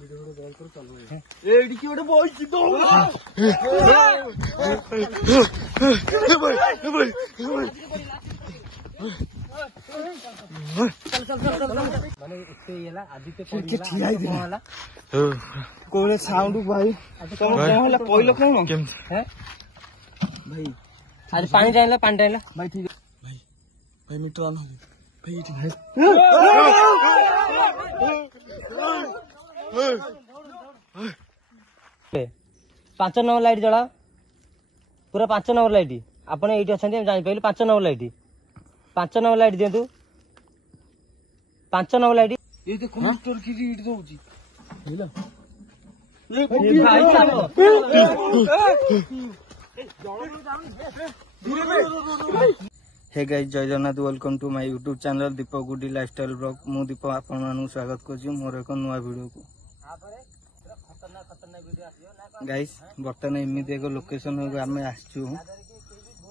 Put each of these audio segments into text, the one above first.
ଏଇଠି ଗୋଟେ ବଇଛି ତ କୋଉଠି ସାଉଣ୍ଡ ଭାଇ ତମ କଣ ହେଲା କହିଲ କଣ ଭାଇ ଆଜି ପାଣି ଟାଣିଲା ଭାଇ ଠିକ ଭାଇ ଭାଇ ମିଟର ଅନ୍ ଭାଇ ଏଠି ଭାଇ 5 ନମ୍ବର ଲାଇଟ୍ ଜଳା ପୁରା 5 ନମ୍ବର ଲାଇଟ୍ ଆପଣ ଏଇଠି ଅଛନ୍ତି ଆମେ ଜାଣିପାରିଲୁ 5 ନମ୍ବର ଲାଇଟ୍ 5 ନମ୍ବର ଲାଇଟ୍ ଦିଅନ୍ତୁ 5 ନମ୍ବର ଲାଇଟ୍ ଏଇ ଦେଖ ମିଟର କି ରିଡ୍ ଦଉଛି ହେଲା हे गाइस जय Jagannath welcome to my YouTube channel Deepak गुडी लाइफस्टाइल ब्लॉग मु दीपक आपण मानू स्वागत करछि मोर एक नुआ वीडियो को गाइस बर्तमान एमिति एक लोकेशन आम आसचु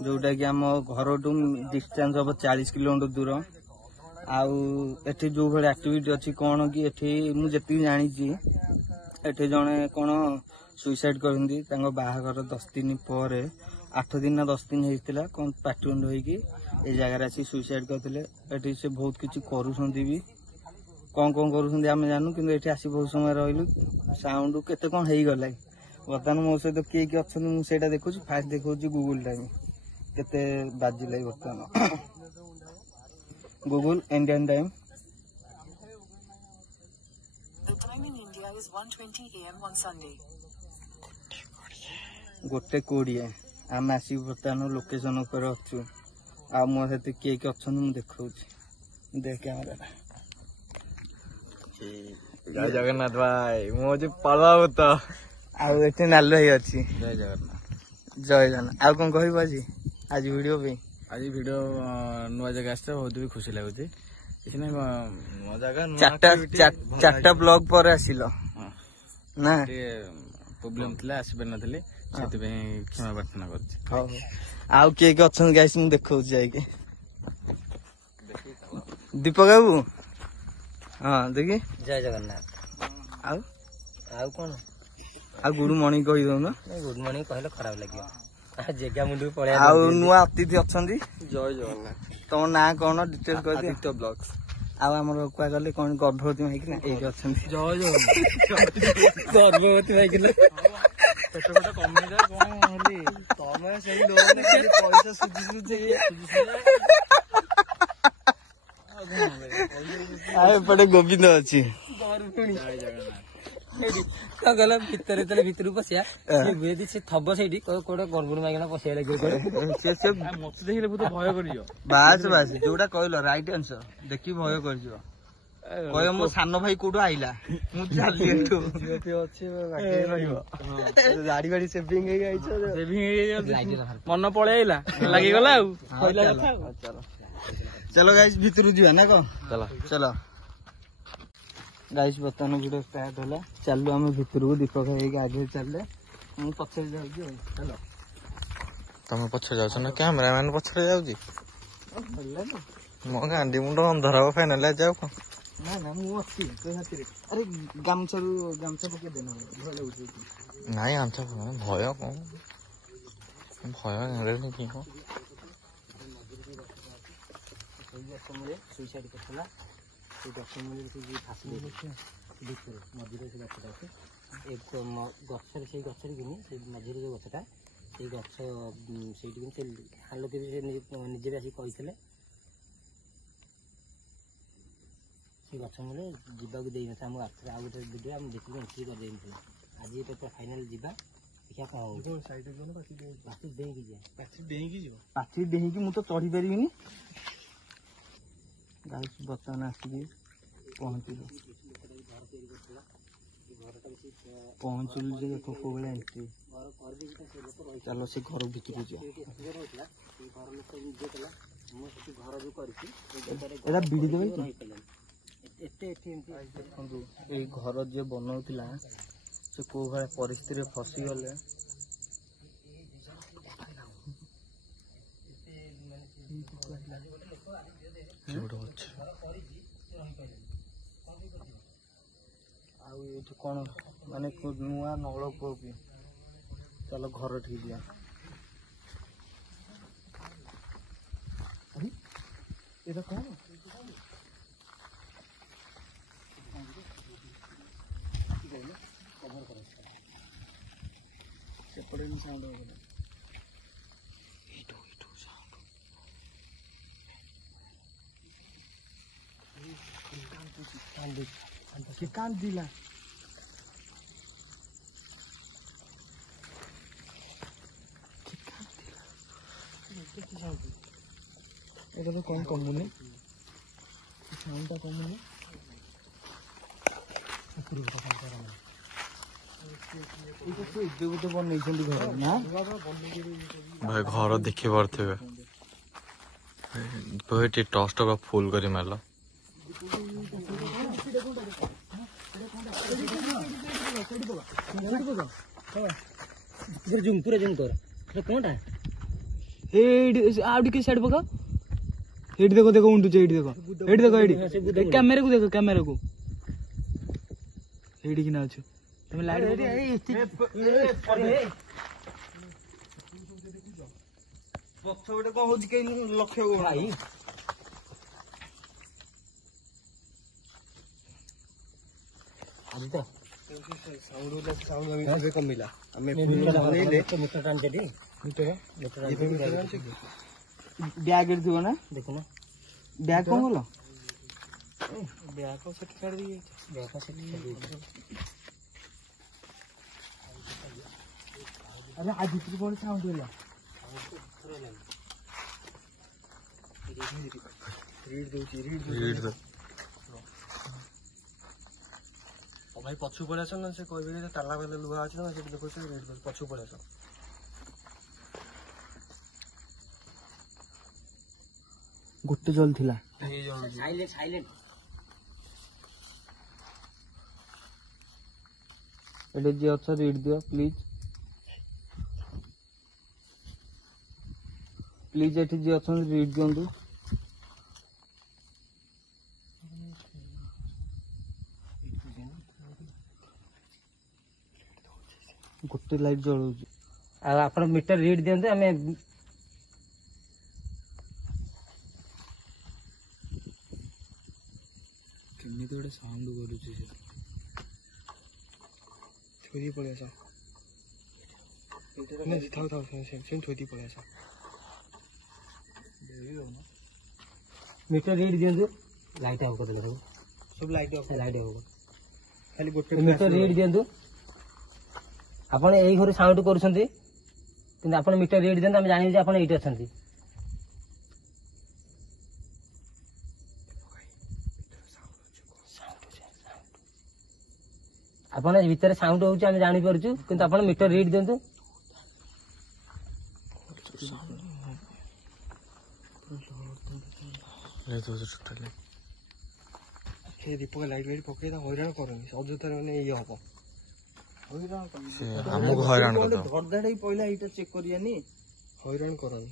जोटा कि आम घर टू डिस्टेंस हम 40 किलोमीटर दूर आउ एठी जो भले एक्टिविटी अछि कोन कि एठी मु जति जानि छी एठी जने कोन सुसाइड करंदी तांको बाहागर 10 दिन पर 8 दिन ना 10 दिन हेतिला कोन पाटुंड होई कि ए जगह आसी सुसाइड करथिले एठी से बहुत किछि करूछंदी भी कोन करूछंदी हम जानू किंतु एठी आसी बहुत समय रहिलु साउंड केते कोन हेई गला वर्तमान मो सहित किए कि अछन मु सेटा देखुछि फास्ट देखुछि गूगल टाइम केते बाजिले वर्तमान Google Indian time The time in India is 1:20 AM on Sunday. गोटे 20 आम आसी बर्तमान लोकेशन ऊपर अच्छु आ मो सहित किए कि अछन मु देखुछि देख कैमरा जय जगन्नाथ भाई मो जे पळाउ त आ एते नाल रही अछि जय जगन्नाथ आ कोन कहबो आज वीडियो पे आज वीडियो नुआ जगह आछे बहुत भी खुशी लागुଛି କିଛି ନାହିଁ नुआ जगह चारटा ब्लॉग पर आसिलो ना प्रॉब्लम थिला आसी पर नथले सेति पे क्षमा प्रार्थना करछि आउ के अछन गाइस मु देखौ जाय के दीपक बाबू हां देखि जय जगन्नाथ आउ कोन आ गुड मॉर्निंग कहि दो ना गुड मॉर्निंग कहले खराब लागियो जेगा मुंडू पळे आ नुआ अतिथि अछंदी जय जगन्नाथ तम ना कोन डिटेल कहि दे आदित्य ब्लॉग्स आ हमर कुआ गले कोन गर्भवती माइक ना एइ अछंदी जय जगन्नाथ गर्भवती भाई किले पेट कमी जा कोन होली तमे सेई लोन खाली पैसा सुजी आए पड़े गोविंद अछि गला भितर पसिया बेदी से थब सेठी कोडे गणगुण माइकना पसिया लागियो से मत देखिले बहुत भय करियो बास जोडा कहलो राइट आंसर देखि भय करजो कयो मो सानो भाई कोडो आइला मु चालली एठो जीओपी अछि बाकी रहिबो गाड़ी सेविंग हे आइछो सेविंग मन पळे आइला लागि गला आ पहिला कथा चलो चलो गाइस भितरु जिया ना को चलो गाइस बर्तमान वीडियो स्टार्ट होला चलू हम भितर को दीपक भाई आगे चलले मु पछे जाई चलो तमे पछे जाउछ ना कैमरामैन पछे जाउजी मो गांडी मुंडो अंधर हो फाइनल जाउ ना ना मु अछि तो हातिर अरे गामछा पके देना भले उठी नाही आमचा भय कोन भय रे की हो सुसाइड करथला से डॉक्यूमेंट से जी फासी भितर मझिरे से गछटा আছে एक गछर से गछर किनी से मझिरे जो गछटा से गछ सेठी किनी से हालत भी से निजे आसी कहितले से गछ मले जिबा को देई न हम आथरा आ गोटे वीडियो हम देखि एंट्री कर देई आज ये तो फाइनल जिबा देखा का हो जो साइड जो ना पाछी देई की जो मु तो चढ़ी परिबिनी गाइस बर्तमान आसिकी पहुंचलु जे देखो कोबला एंट्री चलो से घर भीतर जा एटा बिडी देबे ए घर जे बनौतिला से को भले परिस्थिति रे फसी गले ଆଉ ଆଉ ଏଠି କ'ଣ ମାନେ ନୂଆ ନଳକୂଅ ବି ଚାଲ ଘର ଠିକ ଯିବା। এটা କ'ଣ ସେପଟେ ସାଉଣ୍ଡ ହବ କି କାନ୍ଦିଲା এটা তো କଣ କମୁନି ସାଉଣ୍ଡଟା କମୁନି। ଏବେ ଗୋଟେ ବନେଇଛନ୍ତି ଘର ନା ଭାଇ ଘର ଦେଖି ପାରୁଥିବେ ଟିକେ ଟସ୍ ଟା ଫୁଲ କରି ମାରିଲ। ପୁରା ଜୁମ୍ କର କ'ଣଟା ଆଉ ଟିକେ ସାଇଡ୍ ପକା। ଏଇଠି ଦେଖ ଦେଖ ଉଣ୍ଡୁଛି ଏଇଠି ଦେଖ ଏଇଠି ଦେଖ ଏଇଠି କ୍ୟାମେରାକୁ ଦେଖ କ୍ୟାମେରାକୁ ଏଇଠି କିନା ଅଛୁ ତମେ ଲାଇଟ୍ ପଛ ଗୋଟେ କଣ ହଉଛି କେହି ଲକ୍ଷ୍ୟ ଭାଇ ଆଜି ତ ସାଉଣ୍ଡ କମିଲା ଆମେ ବ୍ୟାଗ୍ ଥିବ ନା ଦେଖୁନ ବ୍ୟାଗ୍ କଣ କଲ ବ୍ୟାଗ ସେଠି ଛାଡ଼ି ବ୍ୟାଗ ସେଠି ଆରେ ଆଜି କଣ ସାଉଣ୍ଡ ହେଲା ଭାଇ ପଛକୁ ପଳେଇ ଆସ ନା ସେ କହିବେ ଯେ ତାଲା ଫାଲା ଲୁହା ଅଛି ନା ସେଠି ଦେଖୁଛ ପଛକୁ ପଳେଇ ଆସ ଗୋଟେ ଜଳୁଥିଲା ଏଠି ଯିଏ ଅଛ ରିଡ୍ ଦିଅ ପ୍ଲିଜ ପ୍ଲିଜ ଏଠି ଯିଏ ଅଛନ୍ତି ରିଡ୍ ଦିଅନ୍ତୁ। ଗୋଟେ ଲାଇଟ୍ ଜଳୁଛି ଆଉ ଆପଣ ମିଟର ରିଡ୍ ଦିଅନ୍ତୁ ଆମେ କେମିତି ଗୋଟେ ସାଉଣ୍ଡ କରୁଛି ସେ ଥୋଇ ପଳେଇ ଆସ ଥାଉ ଥାଉ ସେମିତି ଥୋଇ ପଳେଇ ଆସ ମିଟର ରିଡ୍ ଦିଅନ୍ତୁ ଲାଇଟ୍ ଅଫ୍ କରିଦେଲେ ସବୁ ଲାଇଟ୍ ଅଫ୍ ଖାଲି ଗୋଟେ ମିଟର ରିଡ୍ ଦିଅନ୍ତୁ। ଆପଣ ଏଇ ଘରେ ସାଉଣ୍ଡ କରୁଛନ୍ତି କିନ୍ତୁ ଆପଣ ମିଟର ରିଡ୍ ଦିଅନ୍ତୁ ଆମେ ଜାଣିବୁ ଯେ ଆପଣ ଏଇଠି ଅଛନ୍ତି। ଆପଣ ଭିତରେ ସାଉଣ୍ଡ ହଉଛି ଆମେ ଜାଣିପାରୁଛୁ କିନ୍ତୁ ଆପଣ ମିଟର ରିଡ୍ ଦିଅନ୍ତୁ। ଦୀପକ ଲାଇଟ୍ ଫାଇଟ୍ ପକେଇ ହଇରାଣ କରନି ଅଯଥାରେ ମାନେ ଇଏ ହବ ଆମକୁ ହଇରାଣ କରିଦବ ଧରଧାଡ ପଇଲା ଏଇଟା ଚେକ୍ କରିବାନି ହଇରାଣ କରନି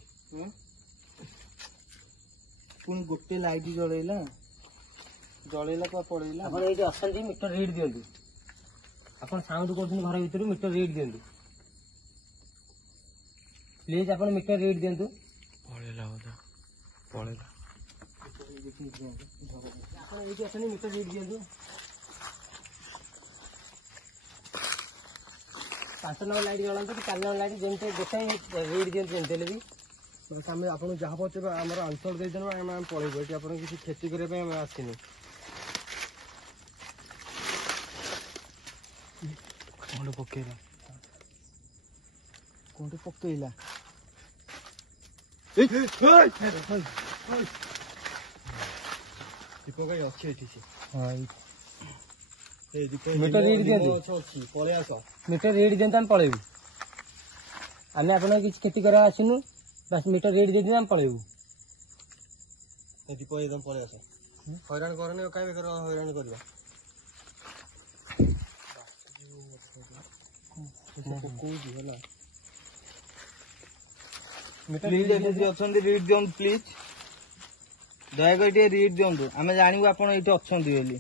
ପୁଣି ଗୋଟେ ଲାଇଟ୍ ଜଳେଇଲା ପଳେଇଲା। ଆପଣ ଏଇଠି ଅଛନ୍ତି ମିଟର ରିଡ୍ ଦିଅନ୍ତୁ। ଆପଣ ସାଉଣ୍ଡ କରୁଛନ୍ତି ଘର ଭିତରୁ ମିଟର ରିଡ୍ ଦିଅନ୍ତୁ ପ୍ଲିଜ ଆପଣ ମିଟର ରିଡ୍ ଦିଅନ୍ତୁ। ପଳେଇଲା ପଳେଇଲା ଆପଣ ଏଇଠି ଅଛନ୍ତି ମିଟର ରିଡ୍ ଦିଅନ୍ତୁ। 5 ନମ୍ବର ଲାଇଟ୍ ଜଳାନ୍ତୁ କି 4 ନମ୍ବର ଲାଇଟ୍ ଯେମିତି ଗୋଟାଏ ରିଡ୍ ଦିଅନ୍ତୁ ଯେମିତି ହେଲେ ବି ଆମେ ଆପଣଙ୍କୁ ଯାହା ପଚାରିବା ଆମର ଆନ୍ସର ଦେଇଦେବା ଆମେ ପଳେଇବୁ ଏଠି ଆପଣଙ୍କୁ କିଛି କ୍ଷତି କରିବା ପାଇଁ ଆମେ ଆସିନୁ। କଣ ପକେଇଲା କୋଉଠି ପକେଇଲା ଦୀପକ ଭାଇ ଅଛି ଏଠି ସେ ମିଟର ରିଡ୍ ଦିଅନ୍ତୁ ଅଛି ପଳେଇ ଆସ ମିଟର ରିଡ୍ ଦିଅନ୍ତୁ ଆମେ ପଳେଇବୁ। ଆମେ ଆପଣଙ୍କ କିଛି କ୍ଷତି କରିବା ଆସିନୁ ବାସ୍ ମିଟର ରିଡ୍ ଦେଇଦିଅନ୍ତୁ ଆମେ ପଳେଇବୁ। ଦୀପକ ଭାଇ ପଳେଇ ଆସ ହଇରାଣ କରନି କାହିଁ ବେକାର ହଇରାଣ କରିବା କହୁଛି ହେଲା ପ୍ଲିଜ ଏଠି ଅଛନ୍ତି ରିଡ୍ ଦିଅନ୍ତୁ ପ୍ଲିଜ ଦୟାକରି ଟିକେ ରିଡ୍ ଦିଅନ୍ତୁ ଆମେ ଜାଣିବୁ ଆପଣ ଏଇଠି ଅଛନ୍ତି ବୋଲି।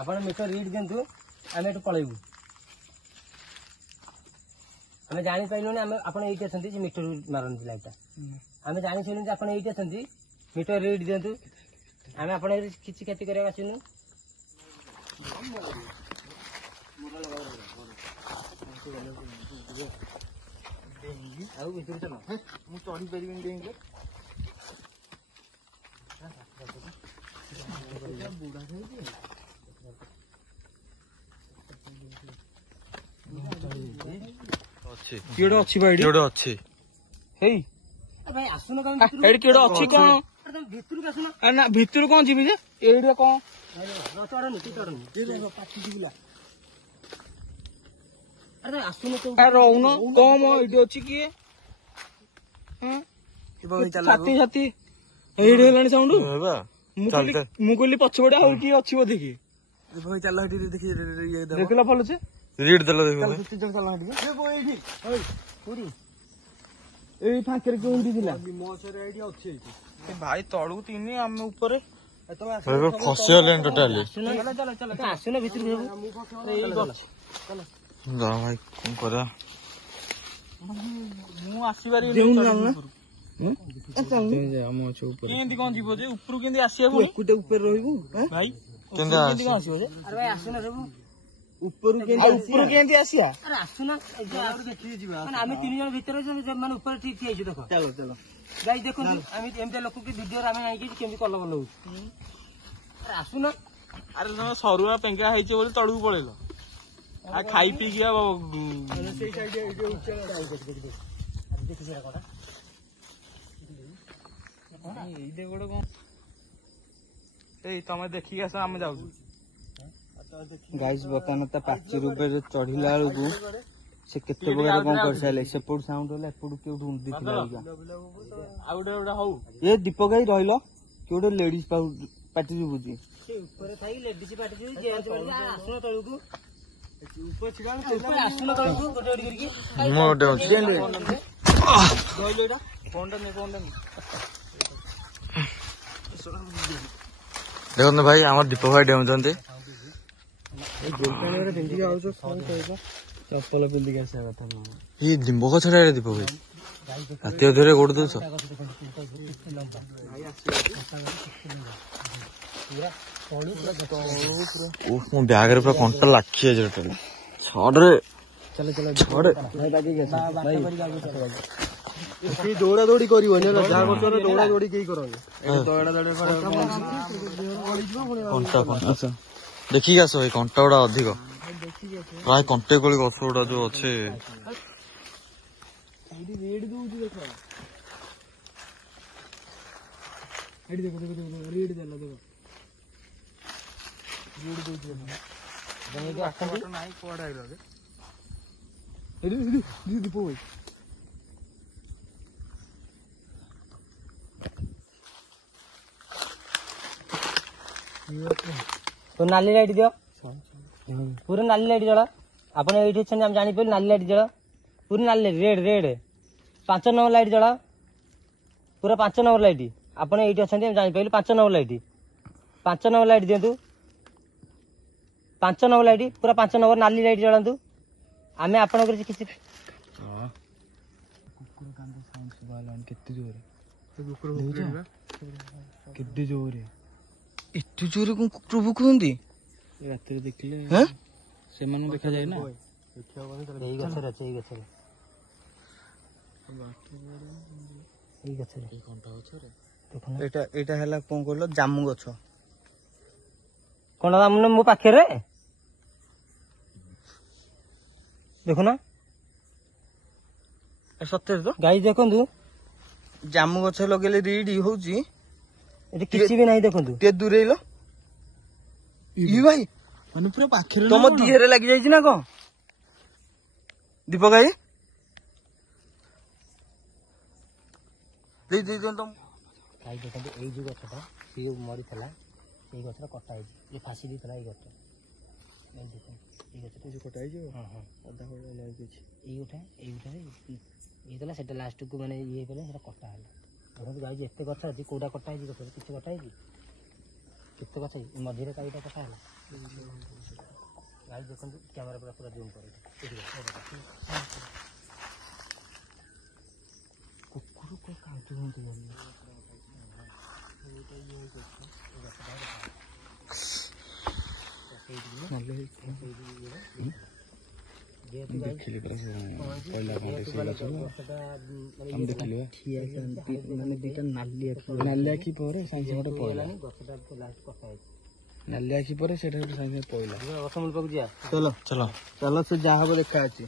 ଆପଣ ମିଟର ରିଡ୍ ଦିଅନ୍ତୁ ଆମେ ଏଠୁ ପଳେଇବୁ। ଆମେ ଜାଣିପାରିଲୁନି ଆମେ ଆପଣ ଏଇଠି ଅଛନ୍ତି ସେ ମିଟର ମାରନ୍ତି ଲାଇଟ୍ଟା। ଆମେ ଜାଣିପାରିଲୁନି ଯେ ଆପଣ ଏଇଠି ଅଛନ୍ତି ମିଟର ରିଡ୍ ଦିଅନ୍ତୁ। ଆମେ ଆପଣ କିଛି କ୍ଷତି କରିବାକୁ ଆସିନୁ। ଆଉ ଭିତରୁ ଚାଲ ମୁଁ ଚଢି ପାରିବିନି ଡେଇଁକି। ଅଛି କିଏ ଗୋଟେ ଅଛି ବା ଏଇଠି? କିଏ ଗୋଟେ ଅଛି ହେଇ ଭାଇ ଆସୁନ କଣ ଏଇଠି କିଏ ଗୋଟେ ଅଛି କଣ? ତମେ ଭିତରକୁ ଆସୁନ। ନା ଭିତରୁ କଣ ଯିବି ଯେ ଏଇଠି କଣ? ଚଢନି ତୁ ଚଢନି। ଆରେ ଆସୁନ ତୁ ରହୁନ କମ ଏଇଠି ଅଛି କିଏ? ଛାତି ଛାତି ଏଇଠି ହେଲାଣି ସାଉଣ୍ଡ। ମୁଁ କହିଲି ପଛପଟେ ଆଉ କିଏ ଅଛି ବୋଧେ କି? ଦେଖିଲା ଭଲ ସେ ରିଡ୍ ଦେଲ ଦେଖ ଏଇ ଫାଙ୍କରେ କେଉଁଠି ଥିଲା? ଭାଇ ତଳକୁ ତିନି ଆମେ ଉପରେ ଖସିଗଲେଣି ଟୋଟାଲି। ଆସୁନ ଭିତରକୁ ଯା ଭାଇ କଣ କରିବା? ମୁଁ ଆସିପାରିବିନି। କେମିତି କଣ ଯିବ ଯେ ଉପରୁ କେମିତି ଆସିବା ପୁଣି? ଉପରେ ରହିବୁ ଭାଇ କେମିତି କଣ ଆସିବ ଯେ? ଆରେ ଭାଇ ଆସୁନ ସବୁ ଉପରୁ କେମିତି ଆସିବା? ଆରେ ଆସୁନ ଆମେ 3 ଜଣ ଭିତରେ ମାନେ ଉପରେ ଠିଆ ହେଇଛୁ ଦେଖ। ଚାଲ ଚାଲ ଗାଈ ଦେଖନ୍ତୁ ଆମେ ଏମିତି ଲୋକ କି ଭିଡିଓରେ ଆମେ ଯାଇକି କେମିତି କଲ ଭଲ ହଉଛି। ଆରେ ଆସୁନ। ଆରେ ତମେ ସରୁଆ ପେଙ୍ଗା ହେଇଛ ବୋଲି ତଳକୁ ପଳେଇଲ। ଆଉ ଖାଇ ପିଇକି ଏଇ ତମେ ଦେଖିକି ଆସ ଆମେ ଯାଉଛୁ। ଗାଇସ୍ ବର୍ତ୍ତମାନ ତା ପାଚେରୀ ଉପରେ ଚଢିଲା ବେଳକୁ ସେ କେତେ ପ୍ରକାର କଣ କରିସାରିଲେ। ସେପଟୁ ସାଉଣ୍ଡ ହେଲା ଏପଟୁ କେଉଠୁ ଉଣ୍ଡି ଥିଲା। ଆଉ ଗୋଟେ ହଉ ଏ ଦୀପକ ଭାଇ ରହିଲ କି ଗୋଟେ ଲେଡିଜ ପାଟି ଶୁଭୁଛି। ସେ ଉପରେ ଥାଇ ଲେଡିଜ ପାଟି ଆସୁନ ତଳକୁ। ଆସୁନ ତଳକୁ ଗୋଟେ କରିକି ମୁଁ ଗୋଟେ ଅଛି ଦେଖନ୍ତୁ ଭାଇ ଆମର ଦୀପକ ଭାଇ ଡେଉଁଛନ୍ତି। ଚପଲ ପିନ୍ଧିକି ଆସିବା କଥା ନୁହଁ। ଏଇ ଲିମ୍ବ ଗଛଟା ଦୀପକ ଭାଇ ରାତି ଅଧରେ ଗୋଡ ଦଉଛ। ମୋ ବ୍ୟାଗରେ ପୁରା କଣ୍ଟା ଲାଖି ଯାଇଛି ଟୋଟାଲି। ଛଡରେ ଦୌଡ଼ା ଦୌଡ଼ି କରିବନି ହେଲା। ଯାହା କରୁଛ ଦୌଡ଼ା ଦୌଡ଼ି କେହି କରନି। କଣ୍ଟା ଦେଖିକି ଆସ ଭାଇ କଣ୍ଟା ଗୁଡା ଅଧିକ ପ୍ରାୟ କଣ୍ଟେ କୋଳି ଗଛ ଗୁଡା ଯୋଉ ଅଛି। तो नाली लाइट दियो पूरा नाली लाइट जला आपण एठी छन हम जानि पे नाली लाइट जला पूरा नाली रेड रेड 5 नंबर लाइट जला पूरा 5 नंबर लाइट आपण एठी छन हम जानि पे 5 नंबर लाइट 5 नंबर लाइट दियंतु 5 नंबर लाइट पूरा 5 नंबर नाली लाइट जलांतु आमे आपण कर किछि कुकुर कांद साउंड सुबालान केते जोरे कुकुर केते जोरे एते जोरे को कुकुर भुकुंदी रात रे देखले हैं से मन देखा जाय ना एई गछरे एई गछरे एई गछरे एई कोनटा गछरे देखो एटा एटा हला कोन कहलो जामु गछ कोन हमने मो पाखे रे देखो ना सत्य तो गाई देखंतु जामु गछ लगेले रीड होउची एते किछि भी नाही देखंतु ते दूरेइलो ई भाई माने पूरा पाखरे तुम दिहेरे लागि जाईची ना को दीपक भाई दे तुम गाई देखंतु एई जो गछटा सी मरि थला एई गछटा कटा आइ जे फासी दी थला एई गछटा एई देखो एई गछटा जो कटा आइ जो हां हां आधा होले लागि छि एई उठा एई थला सेटा लास्ट को माने ये पले सेटा कटा हला देखंतु गाई एते गछ अछि कोडा कटा आइ गछ किछ कटा आइ केते गछ मझिरे काईटा कटा हला ଗାଈ ଦେଖନ୍ତୁ କ୍ୟାମେରା ପୁରା ଜୁମ୍ କରେ କୁକୁର କାନ୍ଦୁଛନ୍ତି ଦେଖିଲି ପୁରା ପଇଲା ଆମେ ଦେଖିଲି ମାନେ ଦିଟା ନାଲି ଆଖି ନାଲି ଆଖି ପରେ ସାଙ୍ଗେ ସାଙ୍ଗେ ପଇଲା ଗଛଟା ଲାଷ୍ଟ କଟା ହେଇଛି ନାଲି ଆଖି ପରେ ସେଟା ଗୋଟେ ସାଙ୍ଗେ ସାଙ୍ଗେ ପଇଲା ଗଛ ମୂଳ ପାଖକୁ ଯିବା ଚଲ ଚାଲ ଚାଲ ସେ ଯାହା ହବ ଦେଖା ଅଛି।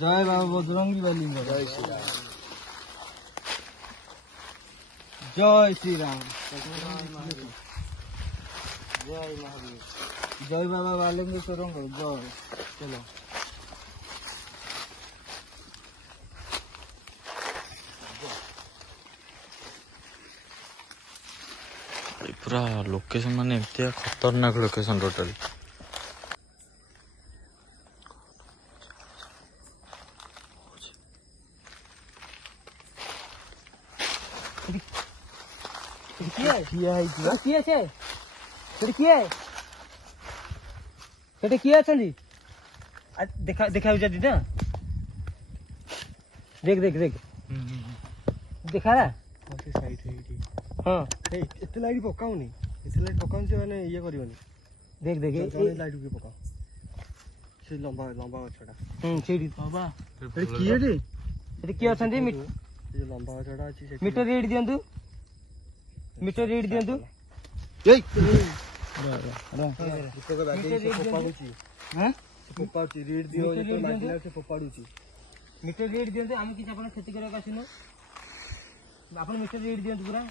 ଜୟ ବାବା ବଜରଙ୍ଗୀ ବାଲିଙ୍କ ଜୟ ଶ୍ରୀରାମ ଜୟ ଶ୍ରୀରାମ ଜୟ ମହାବୀର ଜୟ ବାବା ବାଲେଶ୍ୱରଙ୍କ ଜୟ। ଚलो ପୁରା ଲୋକେସନ ମାନେ ଏମିତିଆ ଖତରନାକ ଲୋକେସନ ଟୋଟାଲି। ସେଠି କିଏ ଅଛନ୍ତି ଦେଖା ଯାଉଛି ନା ଦେଖ ଦେଖ ଦେଖ ଦେଖା ହଁ ଏତେ ଲାଇଟ୍ ପକାଉନି ସେ ମାନେ ଇଏ କରିବନି। ଦେଖ ଦେଖ ଲାଇଟ୍ ବି ପକାଅ ସେ ଲମ୍ବା ଲମ୍ବା ଗଛଟା ସେଇଠି କିଏ ରେ ସେଠି କିଏ ଅଛନ୍ତି ଲମ୍ବା ଗଛଟା ଅଛି ମିଟର ରିଡ୍ ଦିଅନ୍ତୁ ମିଟର ରିଡ୍ ଦିଅନ୍ତୁ ମିଟର ରିଡ୍ ଦିଅନ୍ତୁ ଆମେ କିଛି ଆପଣ କ୍ଷତି କରିବାକୁ ଆସିନୁ ଆପଣ ମିଟର ରିଡ୍ ଦିଅନ୍ତୁ ପୁରା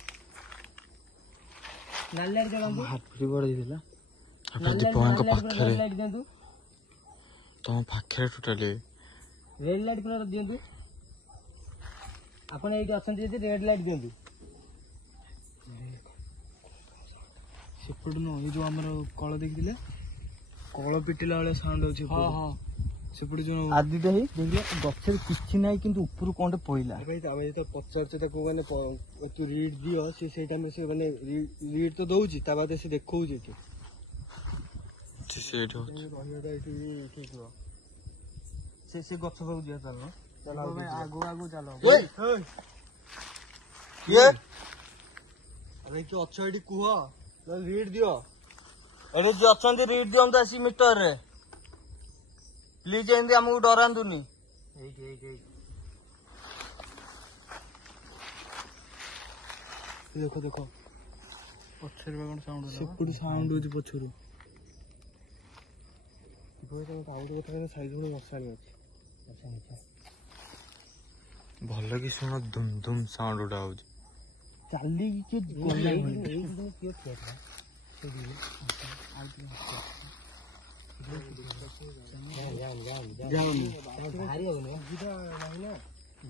ନାଲି ଲାଇଟ୍ ଜଳାନ୍ତୁ ଦୀପ ଭାଇଙ୍କ ପାଖରେ ଲାଇଟ୍ ଦିଅନ୍ତୁ ତମ ପାଖରେ ଟୋଟାଲି ରେଡ୍ ଲାଇଟ୍ ପୁରା ଦିଅନ୍ତୁ ଆପଣ ଏଇଠି ଅଛନ୍ତି ଯଦି ରେଡ୍ ଲାଇଟ୍ ଦିଅନ୍ତୁ ସେପଟୁ ନୁହଁ ଏଇ ଯୋଉ ଆମର କଳ ଦେଖିଥିଲେ କଳ ପିଟିଲା ଭଳିଆ ସାଉଣ୍ଡ ଅଛି ସେପଟେ ଯୋଉ ଆଦିଟା ହେଇ ଦେଖିଲେ ଗଛରେ କିଛି ନାହିଁ କିନ୍ତୁ ଉପରୁ କଣଟେ ପଇଲା। ଆମେ ଯେତେବେଳେ ପଚାରୁଛେ ତାକୁ ମାନେ ତୁ ରିଡ୍ ଦିଅ ସେ ସେଇ ଟାଇମରେ ସେ ମାନେ ରିଡ୍ ତ ଦଉଛି ତା ବାଦେ ସେ ଦେଖଉଛି ଏଠି ରହିବାଟା ଏଠି ଠିକ ନୁହଁ। ସେ ଗଛ ପାଖକୁ ଯିବା ଚାଲ ଆଗକୁ ଆଗକୁ ଚାଲ କିଏ ଅଛ ଏଠି କୁହ ରିଡ୍ ଦିଅ ଏଠି ଯିଏ ଅଛନ୍ତି ରିଡ୍ ଦିଅନ୍ତୁ ଆସି ମିଟରରେ ପ୍ଲିଜ ଏମିତି ଆମକୁ ଡରାନ୍ତୁନି। ଦେଖ ଦେଖ ପଛରେ କଣ ସାଉଣ୍ଡ ସେପଟୁ ସାଉଣ୍ଡ ହଉଛି ପଛରୁ ଭଲ କି ଶୁଣ ଧୁମ୍ ଧୁମ୍ ସାଉଣ୍ଡ ଗୁଡା ହଉଛି ଚାଲିକି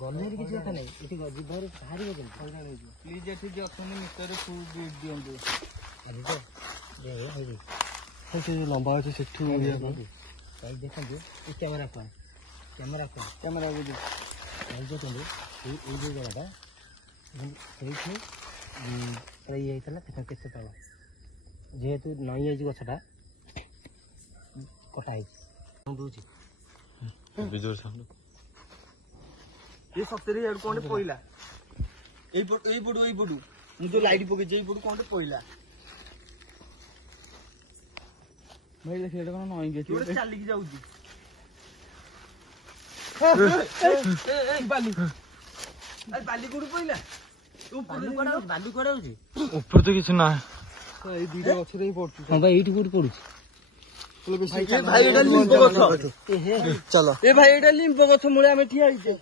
ଗଲେରେ କିଛି କଥା ନାହିଁ ଏଠି ଯିବାରେ ବାହାରିବ କେମିତି ପ୍ଲିଜ ଏଠି ଯିଏ ଅଛନ୍ତି ମିଟରରେ ଫୁଲ୍ ରିଡ୍ ଦିଅନ୍ତୁ। ସେ ଲମ୍ବା ଅଛି ସେଠୁ ଦେଖନ୍ତୁ କ୍ୟାମେରା କଣ କ୍ୟାମେରା ଦେଖନ୍ତୁ ଏଇ ଯୋଉ ଜାଗାଟା ସେଇଠି ପୁରା ଇଏ ହେଇଥିଲା ଦେଖ କେତେ ତଳ ଯେହେତୁ ନଈ ଯାଇଛି ଗଛଟା କଟା ହେଇଛି ଦଉଛି ବିଜୁଳି ସାଉଣ୍ଡ ଏ ସତରେ ଇଆଡୁ କଣ ପଇଲା ଏଇପଟୁ ମୁଁ ଯୋଉ ଲାଇଟ୍ ପକେଇଛି ଏଇପଟୁ କଣ ପଇଲା ଭାଇ ଦେଖ ଏଇଟା କଣ ନଈ ଗେଛି ଚାଲିକି ଯାଉଛି ବାଲି କୋଉଠୁ ପଇଲା ବାଲି କୁଆଡେ ହଉଛି ଉପରେ ତ କିଛି ନାହିଁ ଏଇ ଦିଟା ଗଛରେ ହିଁ ପଡୁଛି। ହଁ ଭାଇ ଏଇଠି କୋଉଠି ପଡୁଛି ଭାଇ ଏଇଟା ଲିମ୍ବ ଗଛ ଚାଲ ଏ ଭାଇ ଏଇଟା ଲିମ୍ବ ଗଛ ମୂଳେ ଆମେ ଠିଆ ହେଇଛେ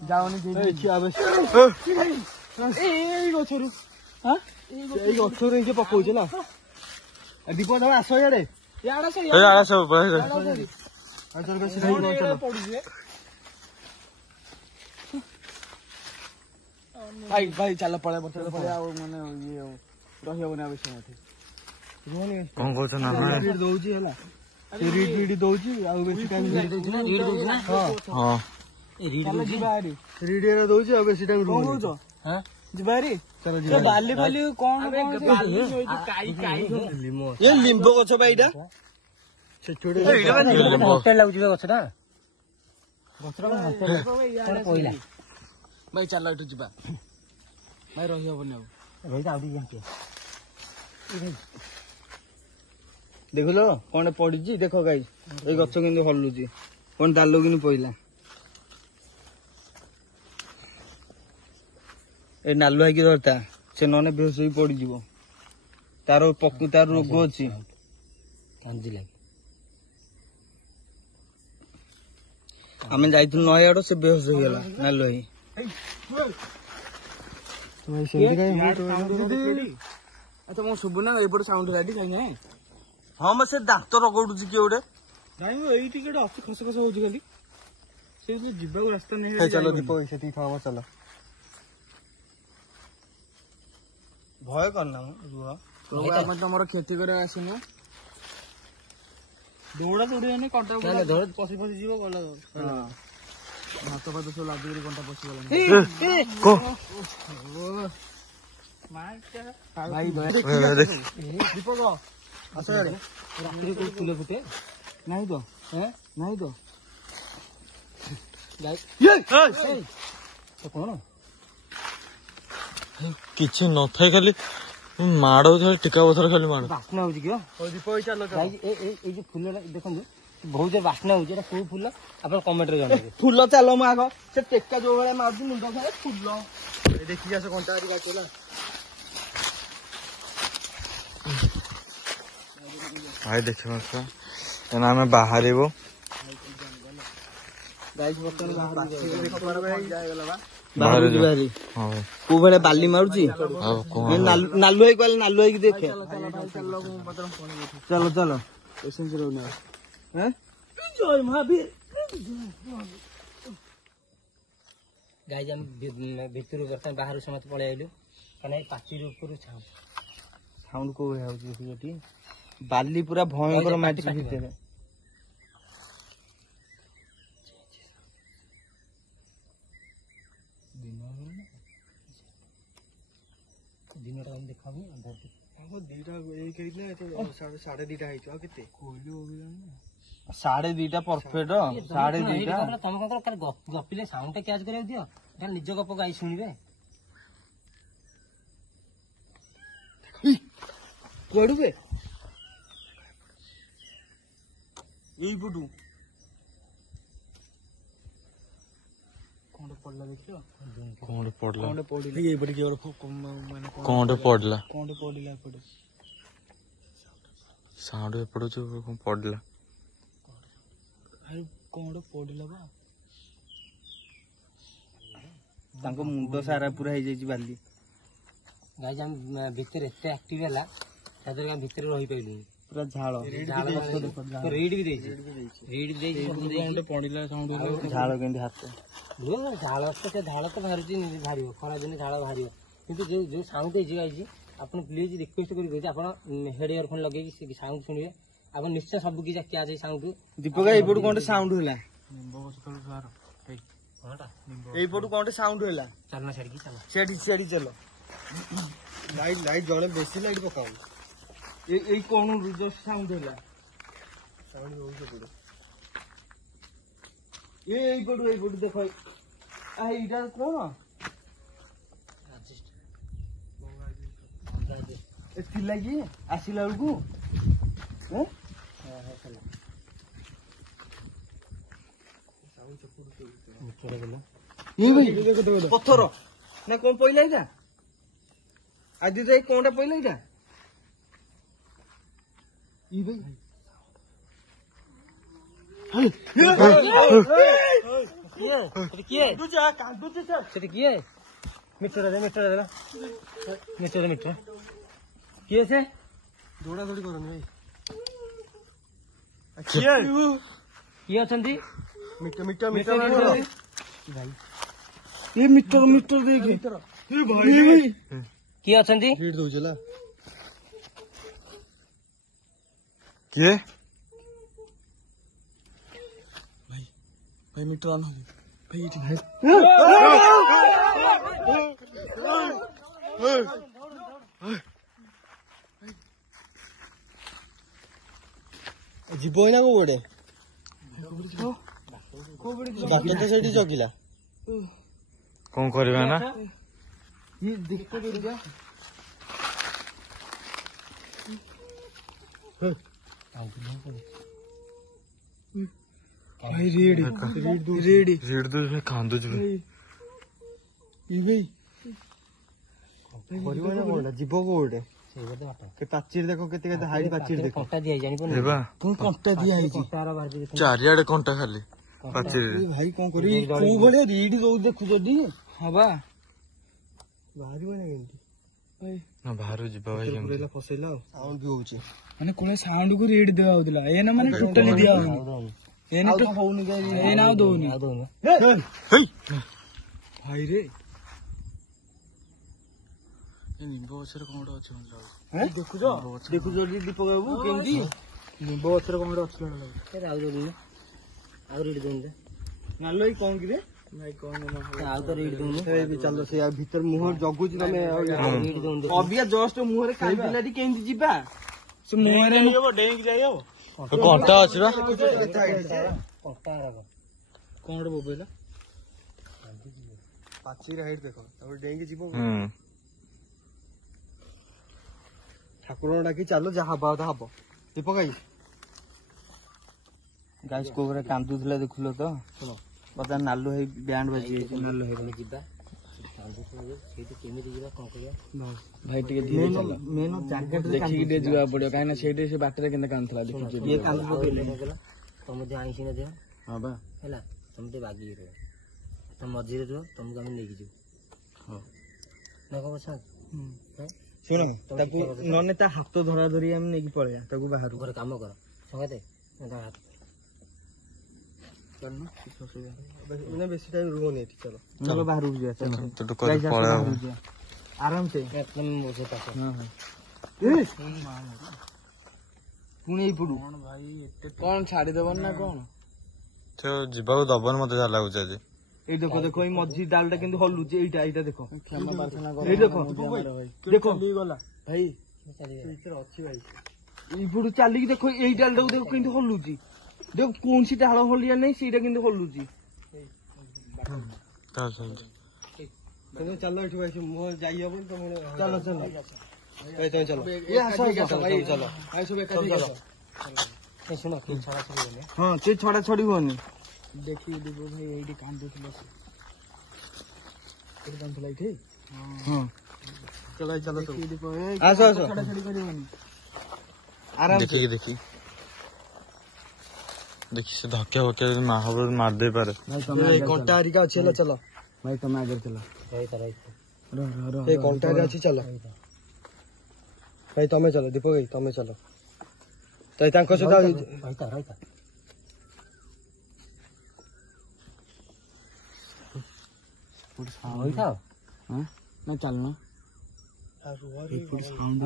ଯାଉନି ଏଇ ଗଛରୁ ଏଇ ଗଛରୁ ଏଇ ପକଉଛେ ନା ଦୀପ ଧର ଆସ ଇଆଡେ ଭାଇ ଚାଲ ପଳେଇ ପଛରେ ପଳେଇ ଆଉ ମାନେ ଇଏ ରହିହବନି ଆଉ ବେଶୀ ମତେ କଣ କହୁଛ ନା ଦଉଛି ହେଲା ରିଡ୍ ଦଉଛି ଆଉ ବେଶୀ ଟାଇମ୍ ରିଡ୍ ଦଉଛି ନା ହଁ ଏ ରିଡ୍ ଦଉଛି ରିଡ୍ ଏରା ଦଉଛି ଆଉ ବେଶୀ ଟାଇମ୍ ରହୁଛି। ଯିବା ହେରି ବାଲି ବାଲି କଣ ଏ ଲିମ୍ବ ଗଛ ବା ଏଇଟା ଘଣ୍ଟେ ଲାଗୁଛି ଗଛଟା ପଇଲା ଭାଇ ଚାଲ ଏଠୁ ଯିବା ଭାଇ ରହିହବନି ଆଉ ରହିଥା ଆଉ ଟିକେ ଦେଖିଲ କଣ ପଡିଛି ଦେଖ ଗାଈ ଏଇ ଗଛ କେମିତି ହଲୁଛି କଣ ଡାଲ କିନି ପଇଲା ଏ ନାଲୁ ହେଇକି ଧରତା ସେ ନହେଲେ ବେହୋସ ହେଇ ପଡିଯିବ ତାର ରୋଗ ଅଛି କାଞ୍ଜି ଲାଗେ ଆମେ ଯାଇଥିଲୁ ନୟାଗଡ଼ ସେ ବେହୋସ ହେଇଗଲା ନାଲୁ ହେଇ ଆଚ୍ଛା ମୋ ଶୁଭୁନା ଏଇପଟେ ସାଉଣ୍ଡ ହେଲା କାହିଁକି ନାଇଁ ହଁ ମ ସେ ଦାନ୍ତ ରଗଡୁଛି କିଏ ଗୋଟେ ନାଇଁ ଏଇ ଟିକେ ଅଛି ଖସ ଖସ ହଉଛି ଖାଲି ସେ ଯିବାକୁ ରାସ୍ତା ନାହିଁ ଚାଲ ଦୀପ ସେଠିକି ଖାବ ଚାଲ ଭୟ କରନା ରୁହ ଆମେ ତମର କ୍ଷତି କରିବା ଆସିନୁ ଦୌଡ଼ା ଦୌଡ଼ି ହେଲେ କଣ୍ଟା ପଶି ପଶି ଯିବ ଗଲା ହାତ ଫାତ ସବୁ ଲାଗିକିରି କଣ୍ଟା ପଶିଗଲାଣି ଦୀପକ ଆସ ରାତିରେ କୋଉ ଫୁଲ ଫୁଟେ ନାହିଁ ତ ନାହିଁ ତ କଣ କିଛି ନଥାଏ ଖାଲି ମାଡ ହଉଛି ଟୀକା ପଥର ଖାଲି ମାଡ ବାସ୍ନା ହଉଛି କି ଦୀପ ଚାଲ ଏଇ ଯୋଉ ଫୁଲଟା ଦେଖନ୍ତୁ ବହୁତ ବାସ୍ନା ହଉଛି ଏଟା କୋଉ ଫୁଲ ଆପଣ କମେଣ୍ଟରେ ଜଣେଇବେ ଫୁଲ ଚାଲ ମୁଁ ଆଗ ସେ ଟେକା ଯୋଉ ଭଳିଆ ମାରୁଛି ମୁଣ୍ଡ ଖାଏ ଫୁଲ ଦେଖିକି ଆସ କଣ୍ଟା କାଟିଲା ଭାଇ ଦେଖିବ ଏନା ଆମେ ବାହାରିବୁ ବାହାରୁ ଯିବା ହେରି କୋଉ ଭଳିଆ ବାଲି ମାରୁଛି ଆଉ କଣ ନାଲୁ ହେଇ କହିଲେ ନାଲୁ ହେଇକି ଦେଖେ ଚାଲ ଚାଲ ଜୟ ମହାବୀର ଗାଈ ଆମେ ଭିତରୁ ବର୍ତ୍ତମାନ ବାହାରୁ ସମସ୍ତେ ପଳେଇ ଆଇଲୁ କାରଣ ପାଚିର ଉପରୁ ସାଉଣ୍ଡ କୋଉ ଭଳିଆ ହଉଛି ଏଠି ବାଲି ପୁରା ଭୟଙ୍କର ମାଟି ଭିତରେ ଦିନଟା ଆମେ ଦେଖାଉନି ସାଢେ ଦିଟା ହେଇଛି ଆଉ କେତେ ସାଢେ ଦିଟା ପରଫେକ୍ଟ ସାଢେ ଦିଟା ତମେ କଣ କର ଗପିଲେ ସାଉଣ୍ଡ ଟା କ୍ୟାଚ୍ କରିବାକୁ ଦିଅ ଏଟା ନିଜ ଗପ ଗାଈ ଶୁଣିବେ କୁଆଡୁ ବେ ଏଇପଟୁ କଣ ପଡିଲା ଦେଖିଲ କଣ ପଡିଲା ଏଇପଟେ କିଏ ଗୋଟେ କଣ ପଡିଲା କଣ ପଡିଲା ଏପଟେ ସାଉଣ୍ଡ ଏପଟେ କଣ ପଡିଲା କଣ ପଡିଲା ବା ତାଙ୍କ ମୁଣ୍ଡ ସାରା ପୁରା ହେଇଯାଇଛି ବାଲି ଗାଈ ଆମେ ଭିତରେ ଏତେ ଆକ୍ଟିଭ ହେଲା ତାଦ୍ୱାରା ଆମେ ଭିତରେ ରହିପାରିଲୁନି ପୁରା ଝାଳ ରିଡ୍ ବି ଦେଇଛି ପଡିଲା ଝାଳ କେମିତି ହାତ ଝାଳ ସେ ଝାଳ ତ ବାହାରୁଛି ବାହାରିବ ଖରାଦିନେ ଝାଳ ବାହାରିବ କିନ୍ତୁ ଯୋଉ ସାଉଣ୍ଡ ହେଇଛି ଗାଇଛି ଆପଣ ପ୍ଲିଜ ରିକ୍ୱେଷ୍ଟ କରି କହୁଛି ଆପଣ ହେଡ୍ ଇୟରଫୋନ୍ ଲଗେଇକି ସାଉଣ୍ଡ ଶୁଣିବେ ଆପଣ ନିଶ୍ଚୟ ସବୁ କିଛି କ୍ୟାଚ୍ ହେଇ ସାଉଣ୍ଡ ଦୀପକ ଏଇପଟୁ କଣ ସାଉଣ୍ଡ ହେଲା ଏଇପଟୁ କଣ ସାଉଣ୍ଡ ହେଲା ଚାଲନା ଛାଡ଼ିକି ଚାଲ ସେଠି ଚାଲ ଲାଇଟ୍ ଜଣେ ବେଶୀ ଲାଇଟ୍ ପକାଉ ଏଇ କଣ ସାଉଣ୍ଡ ହେଲା ଏଇପଟୁ ଦେଖ ଏଇଟା କଣ ଏଥିଲାଗି ଆସିଲା ବେଳକୁ ପଥର ନା କଣ ପଇଲା ଏଇଟା ଆଜି ଯାଇ କଣଟା ପଇଲା ଏଇଟା ସେଠି କିଏ ମିଟର କିଏ ସେ ଦୌଡ଼ା ଦୌଡ଼ି କରନି ଭାଇ କିଏ ଅଛନ୍ତି ମିଟର ଦେଖେ କିଏ ଅଛନ୍ତି ରିଡ୍ ଦଉଛି ହେଲା କିଏ ଭାଇ ମିଟର ଅନ୍ ହବ ଭାଇ ଏଠି ଯିବ ଏଇନା କୋଉପଟେ ବାଟ ତ ସେଇଠି ଜଗିଲା କଣ କରିବା ନା କାନ୍ଦୁଛୁ ଯିବ କୋଉଟେ ପାଚିରି ଦେଖ କେତେ କେତେ ହାଇଟ୍ ପାଚିରି ଦେଖ କଣ୍ଟା ଦିଆ ଜାଣିପାରୁନି କଣ୍ଟା ଦିଆ ହେଇଛି ଚାରିଆଡେ କଣ୍ଟା ଖାଲି ପାଚିରିରେ ଭାଇ କଣ କରିବି କୋଉ ଭଳିଆ ରିଡ୍ ଦଉ ଦେଖୁଛନ୍ତି ହବା ବାହାରିବ ନା କେମିତି ନା ବାହାରୁ ଯିବା ଭାଇ କେମିତି ଫସେଇଲା ଆଉ ସାଉଣ୍ଡ ବି ହଉଛି ମାନେ କୋଳେ ସାଉଣ୍ଡ କୁ ରେଡ୍ ଦିଆ ହଉଥିଲା ଏଇନା ମାନେ ଟୋଟାଲି ଦିଆ ହଉନି ଏଇନା ତ ହଉନି ଏଇନା ଆଉ ଦଉନି ଭାଇ ରେ ନିମ୍ବ ଗଛରେ କଣ ଗୋଟେ ଅଛି ମତେ ଲାଗୁଛି ଦେଖୁଛ ଦୀପକ ବାବୁ କେମିତି ନିମ୍ବ ଗଛରେ କଣ ଗୋଟେ ଅଛି ଆଉ ରେଡି ଦଉନି ନାଲ ଏଇ କଣ କିରେ ଭାଇ କଣ ଆଉ ତ ରେଡି ଦଉନି ଚାଲ ସେ ଭିତରେ ମୁହଁ ଜଗୁଛି ତମେ ରେଡି ଦଉନି ଅବିକା ଜଷ୍ଟ ମୁହଁରେ ଖାଇ ପିଲାଟି କେମିତି ଯିବା ସେ ମୁହଁରେ ଡେଇଁକି ଯାଇ ହବ କଣ୍ଟା ଅଛି ବା କଣ୍ଟା କଣ ଗୋଟେ ବୋବେଇଲା ପାଚିରି ହାଇଟ୍ ଦେଖ ତାପରେ ଡେଇଁକି ଯିବ ଠାକୁରଙ୍କୁ ଡାକି ଚାଲ ଯାହା ହବା କଥା ହବ ଦୀପକ ଭାଇ ଗାଇସ୍ କୋଉ ଘରେ କାନ୍ଦୁଥିଲା ଦେଖିଲ ତ ବର୍ତ୍ତମାନ ନାଲୁ ହେଇ ବ୍ୟାଣ୍ଡ ବାଜି ଯାଇଛି ନାଲୁ ହେଇ ଯିବା ସେଇଠି କେମିତି ଯିବା କଣ କରିବା ଭାଇ ଟିକେ ଧୀରେ ଚାଲ ମେନ ଜାଗା ଦେଖିକି ଟିକେ ଯିବାକୁ ପଡିବ କାହିଁକି ନା ସେଇଠି ସେ ବାଟରେ କେମିତି କାନ୍ଦୁଥିଲା ଦେଖିକି ଇଏ କାନ୍ଦୁ ପକେଇଲେ ତମେ ଦେହ ଆଇଁଷ ନା ଦେହ ହଁ ବା ହେଲା ତମେ ଟିକେ ବାଗିକି ରହିବ ତମେ ମଝିରେ ରୁହ ତମକୁ ଆମେ ନେଇକି ଯିବୁ ନା କଣ ସାର୍ ଶୁଣ ତାକୁ ନହେଲେ ତା ହାତ ଧରା ଧରି ଆମେ ନେଇକି ପଳେଇବା ତାକୁ ବାହାରୁ ଗୋଟେ କାମ କର ସଙ୍ଗତେ ବେଶୀ ଟାଇମ ରୁହନି ଏଠି ଚାଲ ବାହାରକୁ ଯିବା ଆରାମସେ ପୁଣି ଏଇପଟୁ କଣ ଛାଡିଦବନି ନା କଣ ଯିବାକୁ ଦବନି ମତେ ଯାହା ଲାଗୁଛି ଆଜି ଏଇ ଦେଖ ଦେଖ ଏଇ ମଝି ଡାଲଟା କିନ୍ତୁ ହଲୁଛି ଏଇଟା ଏଇଟା ଦେଖ କ୍ଷମା ପ୍ରାର୍ଥନା କର ଏଇ ଦେଖ ଦେଖ ଗଲା ଭାଇ ଅଛି ଭାଇ ଏଇପଟୁ ଚାଲିକି ଦେଖ ଏଇ ଡାଲଟାକୁ ଦେଖ କେମିତି ହଲୁଛି ଦେଖ କୌଣସି ଡାଳ ହଲିଆ ନାହିଁ ସେଇଟା କିନ୍ତୁ ହଲୁଛି ଚାଲ ଏଠି ଭାଇ ମୁଁ ଯାଇ ହବନି ତମେ ଚାଲ ଚାଲ ଭାଇ ତମେ ଚାଲ ଶୁଣ କେହି ଛଡା ଛଡି ଗଲେ ହଁ ସେ ଛଡା ଛଡି ହୁଅନି ଦେଖିକି ଯିବୁ ଭାଇ ଏଇଠି କାନ୍ଦୁଥିଲା ସେ ଏଇଠି କାନ୍ଦୁଥିଲା ଏଇଠି ହଁ ଚାଲ ଚାଲ ଦେଖିକି ଆସ ଆସ ଛଡା ଛଡି କରିବନି ଆରାମ ଦେଖି ସେ ଧକ୍କା ଫକ୍କା ଯଦି ମାରି ଦେଇପାରେ କଣ୍ଟା ହାରିକା ଅଛି ହେଲା ଚାଲ ଭାଇ ତମେ ଆଗରେ ଥିଲା ଏଇ କଣ୍ଟା ହାରିକା ଅଛି ଚାଲ ଭାଇ ତମେ ଚାଲ ଦୀପକ ଭାଇ ତମେ ଚାଲ ତାଇ ତାଙ୍କ ସହିତ ରହିଥା ନା ଚାଲୁନ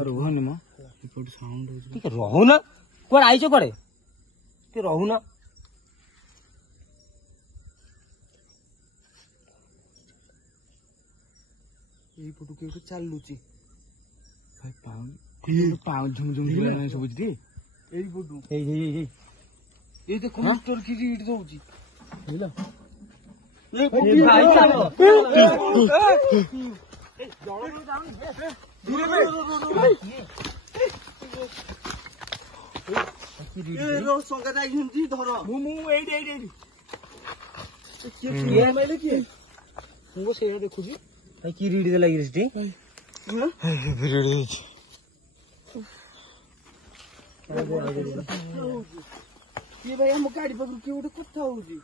ରୁହନି ମ ଟିକେ ରହୁନ କୁଆଡେ ଆଇଛ କୁଆଡେ ଟିକେ ରହୁନ ଏଇପଟୁ କିଏ ଗୋଟେ ଚାଲୁଛି ଭାଇ ପାଉ ଝୁମ ଝୁମ ସବୁଛି ଏଇପଟୁ ଏଇ ଏଇ ଦେଖ ମିଷ୍ଟର କି ରିଡ୍ ଦଉଛି ଧର ମୁଁ ଏଇଠି ମୁଁ ସେଇଟା ଦେଖୁଛି ଭାଇ କି ରିଡ୍ ଦେଲା କି ସେଠି କିଏ ଭାଇ ଆମ ଗାଡି ପାଖରୁ କିଏ ଗୋଟେ କଥା ହଉଛି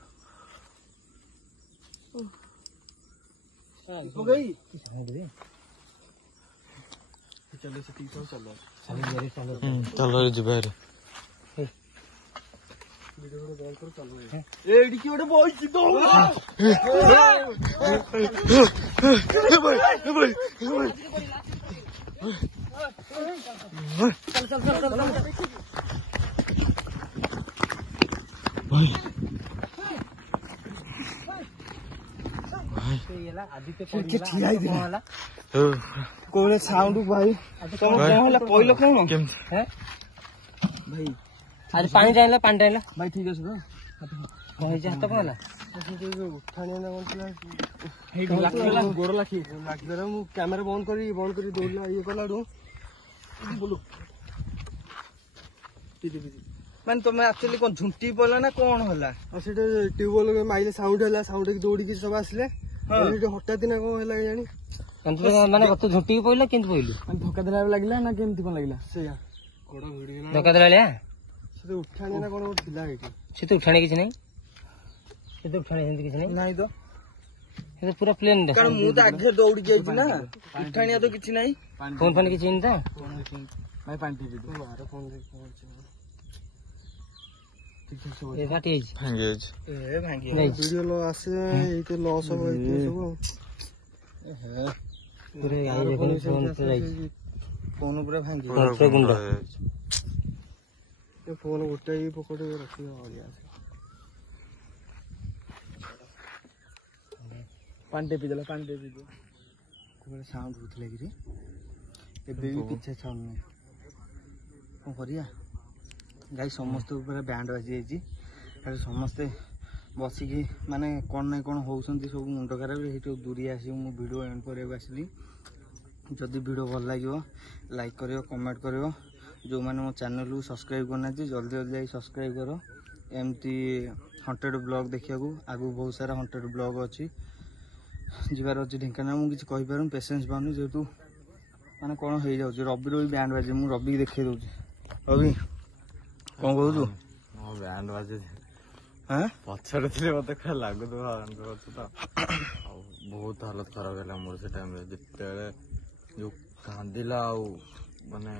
ଭାଇ ଚାଲ ସେଠିକି ଚାଲ ଯିବା ଏଇଠି କିଏ ଗୋଟେ ବଇଛି ହେଇଗଲା ଆଦିତ୍ୟ କିଏ ଠିଆ ହେଇଥିଲା? କଣ ହେଲା କୋଉଭଳିଆ ସାଉଣ୍ଡ ଭାଇ ତମର କଣ ହେଲା କହିଲ କଣ କେମିତି ଭାଇ? ଆରେ ପାଣି ଟାଣିଲା ଭାଇ ଠିକ ଅଛି ତ? କଣ ହେଇଛି ହାତ କଣ ହେଲା ଉଠାଣିଆ ନା କଣ ଥିଲା ଗୋଡ ଲାଗିଲା ମୁଁ କ୍ୟାମେରା ବନ୍ଦ କରି ଦୌଡ଼ିଲା ଇଏ କଲାଠୁ ମାନେ ତମେ ଆକ୍ଚୁଆଲି କଣ ଝୁଣ୍ଟି ପଡିଲା ନା କଣ ହେଲା? ଆଉ ସେଟା ଟ୍ୟୁବୱେଲ ମାଇଲେ ସାଉଣ୍ଡ ହେଲା, ସାଉଣ୍ଡ ହେଇକି ଦୌଡ଼ିକି ସବୁ ଆସିଲେ ହଠାତ୍ ନା କଣ ହେଲା ଜାଣି ମାନେ ତୁ ଝୁଣ୍ଟିକି ପଇଲା କେମିତି ପଇଲୁ ଧକ୍କା ଦେଲା ଲାଗିଲା ନା କେମିତି କଣ ଲାଗିଲା? ସେଇଆ ଗୋଡ ଭିଡିଗଲା ଧକ୍କା ଦେଲା ଭଳିଆ ସେ ଉଠାଣିଆ ନା କଣ ଗୋଟେ ଥିଲା ଏଇଠି। ସେ ତ ଉଠାଣି କିଛି ନାହିଁ ସେମିତି କିଛି ନାହିଁ ନାଇଁ ତ ସେ ତ ପୁରା ପ୍ଲେନ୍ କାରଣ ମୁଁ ତ ଆଗେ ଦୌଡିକି ଯାଇଛି ନା ଉଠାଣିଆ ତ କିଛି ନାହିଁ। ଫୋନ ଫାନ କିଛି ହେଇନି ତ ଭାଇ ପାଣି ଏ ଫାଟି ଯାଇଛି ଭାଙ୍ଗି ଯାଇଛି ଯାଇଛି ଭିଡିଓ ଆସେ ଏଇତ ଲସ୍ ହବ ଏଇତ ସବୁ ପୁରା ଗାଈ ଦେଖୁନି ଫୋନ ପୁରା ଯାଇଛି ଫୋନ ପୁରା ଭାଙ୍ଗି ଫୋନ ପୁରା ଗୁଣ୍ଡ ଫୋନ ଗୋଟାଇ ପକେଟ ରଖିବ ପାଣି ଟେପିଦେଲା କୋଉଭଳିଆ ସାଉଣ୍ଡ ହଉଥିଲା କିରେ? ଏବେ ବି ପିଛା ସାଉଣ୍ଡ ନାହିଁ। କଣ କରିବା ଗାଈ ସମସ୍ତେ ଉପରେ ବ୍ୟାଣ୍ଡ ବାଜି ଯାଇଛି। ଆଉ ସମସ୍ତେ ବସିକି ମାନେ କଣ ନାଇଁ କଣ ହଉଛନ୍ତି ସବୁ ମୁଣ୍ଡ ଖରାପ। ସେଇଠୁ ଦୂରିଆ ଆସିକି ମୁଁ ଭିଡ଼ିଓ ଏଣ୍ଡ କରିବାକୁ ଆସିଲି। ଯଦି ଭିଡ଼ିଓ ଭଲ ଲାଗିବ ଲାଇକ୍ କରିବ, କମେଣ୍ଟ କରିବ। ଯେଉଁମାନେ ମୋ ଚ୍ୟାନେଲକୁ ସବସ୍କ୍ରାଇବ୍ କରିନାହାନ୍ତି ଜଲ୍ଦି ଯାଇ ସବସ୍କ୍ରାଇବ୍ କର। ଏମିତି ହଣ୍ଟେଡ଼ ବ୍ଲଗ୍ ଦେଖିବାକୁ ଆଗକୁ ବହୁତ ସାରା ହଣ୍ଟେଡ଼ ବ୍ଲଗ୍ ଅଛି। ଯିବାର ଅଛି ଢେଙ୍କାନାଳ। ମୁଁ କିଛି କହିପାରୁନି, ପେସେନ୍ସ ପାଉନି ଯେହେତୁ ମାନେ କଣ ହେଇଯାଉଛି। ରବିର ବି ବ୍ୟାଣ୍ଡ ବାଜେ, ମୁଁ ରବିକି ଦେଖେଇ ଦଉଛି। ରବି କଣ କହୁଛୁ? ହଁ ବ୍ୟାଣ୍ଡ ବାଜେ ହାଁ ପଛରେ ଥିଲେ ମତେ ଖାଲି ଲାଗୁଥିବ ତ ଆଉ ବହୁତ ହାଲତ ଖରାପ ହେଲା ମୋର ସେ ଟାଇମରେ। ଯେତେବେଳେ ଯୋଉ କାନ୍ଦିଲା ଆଉ ମାନେ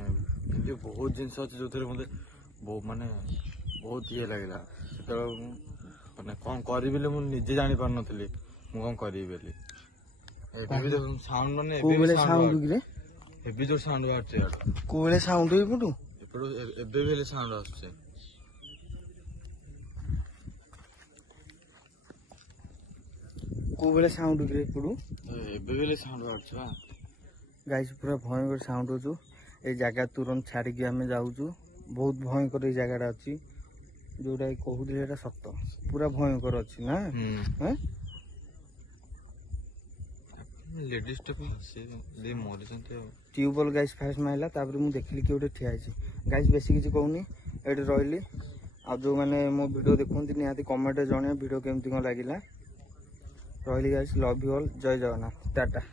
ଏମିତି ବହୁତ ଜିନିଷ ଅଛି ଯୋଉଥିରେ ମତେ ମାନେ ବହୁତ ଇଏ ଲାଗିଲା। ସେତେବେଳେ ମୁଁ ମାନେ କଣ କରିବି ବୋଲି ମୁଁ ନିଜେ ଜାଣିପାରୁନଥିଲି ମୁଁ କଣ କରିବି ବୋଲି। ଏବେ ବି ଦେଖୁନ ସାଉଣ୍ଡ ମାନେ ଏବେ ଯୋଉ ସାଉଣ୍ଡ ବାହାରୁଛି କୋଉ ଭଳିଆ ସାଉଣ୍ଡ ଏପଟୁ ଏବେ ବି ହେଲେ ସାଉଣ୍ଡ ଆସୁଛି। କୋଉ ଭଳିଆ ସାଉଣ୍ଡ କିରେ ଏପଟୁ ଏବେ ବି ହେଲେ ସାଉଣ୍ଡ ବାହାରୁଛି ବା ଗାଇସ୍। ପୁରା ଭୟଙ୍କର ସାଉଣ୍ଡ ହଉଛୁ। ଏଇ ଜାଗା ତୁରନ୍ତ ଛାଡିକି ଆମେ ଯାଉଛୁ। ବହୁତ ଭୟଙ୍କର ଏଇ ଜାଗାଟା ଅଛି। ଯୋଉଟା କହୁଥିଲେ ଏଇଟା ସତ, ପୁରା ଭୟଙ୍କର ଅଛି ନା? ଲେଡିଜ ଟା ମରିଛନ୍ତି ଆଉ। ଟ୍ୟୁବୱେଲ ଗାଇସ୍ ଫାଷ୍ଟ ମାରିଲା, ତାପରେ ମୁଁ ଦେଖିଲି କି ଗୋଟେ ଠିଆ ହେଇଛି। ଗାଇସ୍ ବେଶୀ କିଛି କହୁନି, ଏଇଠି ରହିଲି। ଆଉ ଯୋଉମାନେ ମୋ ଭିଡ଼ିଓ ଦେଖନ୍ତି ନିହାତି କମେଣ୍ଟରେ ଜଣେଇବେ ଭିଡ଼ିଓ କେମିତି କଣ ଲାଗିଲା। ରହିଲି ଗାଇସ୍, ଲଭ୍ ୟୁ ଅଲ୍, ଜୟ ଜଗନ୍ନାଥ, ଟାଟା।